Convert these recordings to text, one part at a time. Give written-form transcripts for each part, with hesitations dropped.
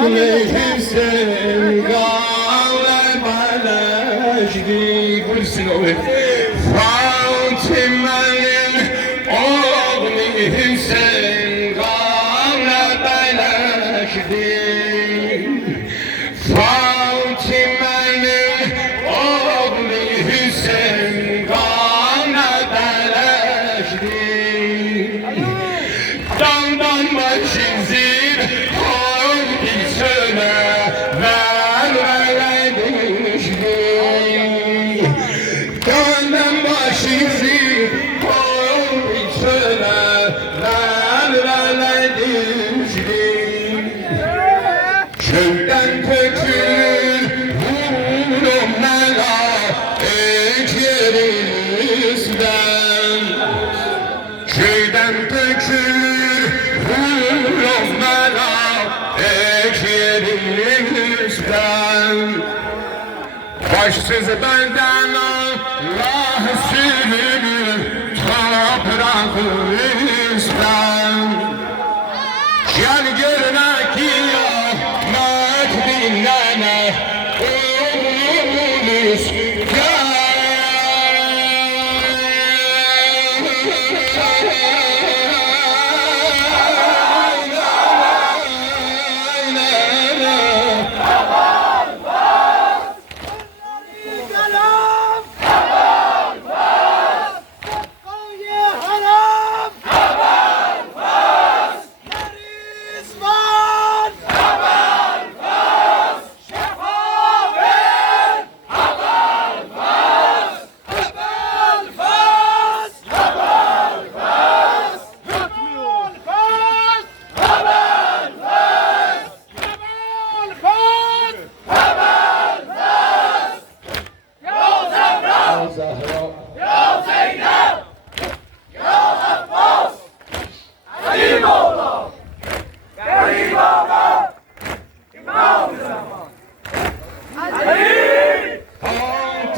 Hüseyin galer beleşdi Kursun oğlu Fatime'nin oğlu Hüseyin galer beleşdi Fatime'nin oğlu Hüseyin galer beleşdi Daldan başın zil söyle ver düştü Gönlüm başısı koy söyle ver düştü Köyden tökülür vurum mela eklerimizden Köyden tökülür vurum mela eklerimizden Başsız benden Allah sürür toprağımızdan Gel görüne ki Ahmet dinlene oğlumuz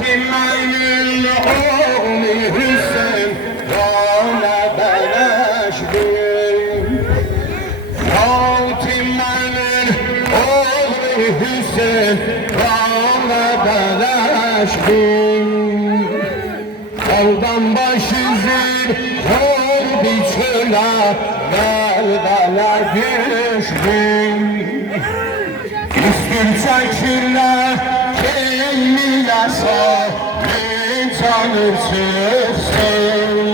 Fatime'nin oğlu Hüseyin gâle beleşdi Fatime'nin oğlu Hüseyin gâle beleşdi Daldan başı zil kol biçile Velvele düştü Üstün çekirler Kendine sahip tanır çıksın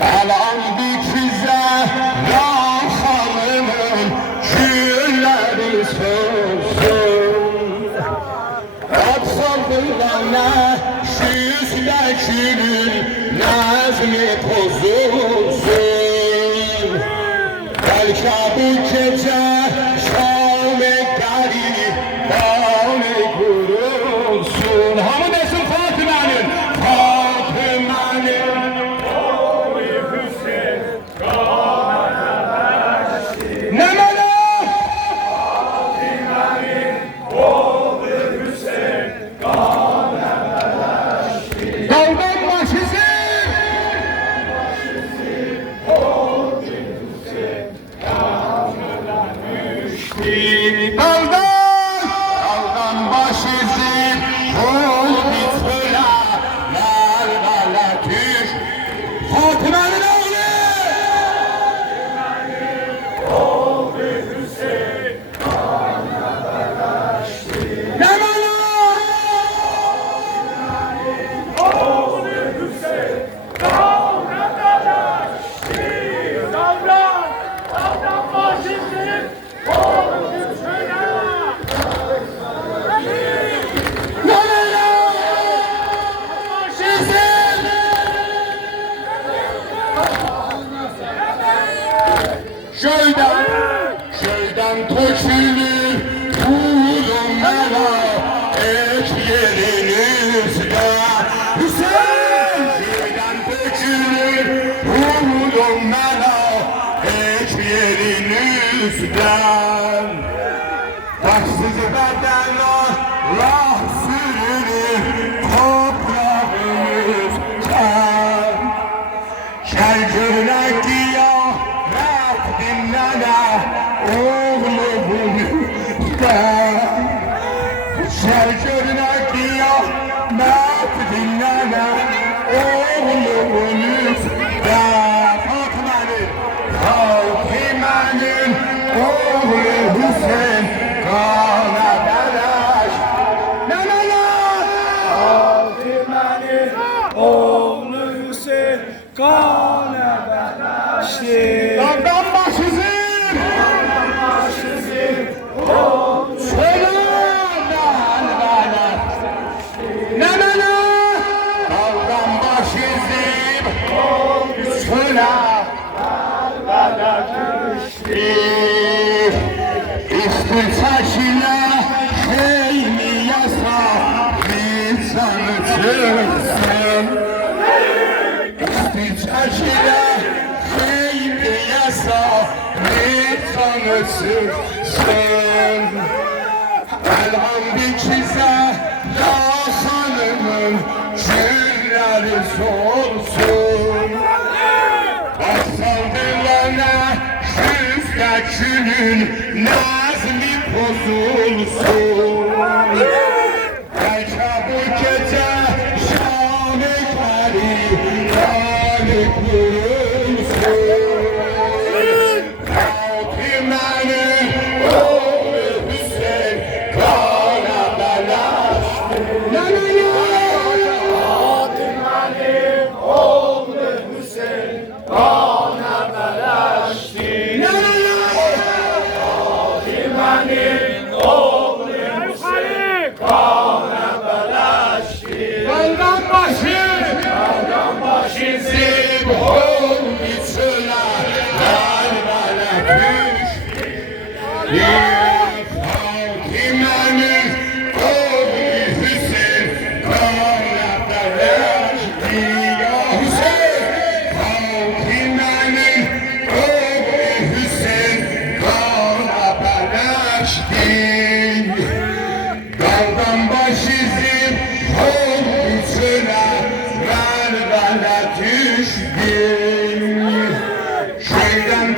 Alan dikize ya hanımın külleri sönsün Atsal bılana şüzle külün nezmi bozulsun Belki bu gece şam-ı garip bâle kurulsun Hamı desin Fatime'nin oğlu Hüseyin gâle beleşdi Ne mele? Fatime'nin oğlu Hüseyin gâle beleşdi Daldan başısı oğlu Hüseyin gâle beleşdi Daldan başısı kul bitmela Lervele düş Fatime'nin oğlu Hüseyin gâle beleşdi Ne mana? Oğlu Hüseyin gâle beleşdi Daldan başısı oğlu bitmela Köyden tökülür kulum mela et yerinizde Hüseyin köyden tökülür kulum mela et yerinizden Başsız beden Allah sürür toprağımızdan Gel görüne ki ya dinlene oğlumun Hüseyin kana belaş. Ne ne ne? Fatime'nin oğlu Hüseyin kana belaştı. Dağdan başızım. Selamdan bana. Ne ne ne? Dağdan başızım. Selam. İstiçaşına hey mi yasa insanı çıksın. İstiçaşına hey mi yasa insanı çıksın. Elhamdü çize ya hanımın günleri solsun. Asaldırlarına yüzdekinin nazmi bozulsun. Belki bu gece şanı kerim galip bulunsun. Fatime'nin oğlu Hüseyin kana belaştı. Fatime'nin oğlu Hüseyin kana belaştı. Fatime'nin oğlu Hüseyin kana belaştı. Daldan başı Bizim oğul içine kalbine düştü. Fatime'nin oğlu Hüseyin kana belaştı. Ya Hüseyin, Fatime'nin oğlu Hüseyin kana belaştı. Daldan başızım olmuşuna Merve'le düştüm. Şeyden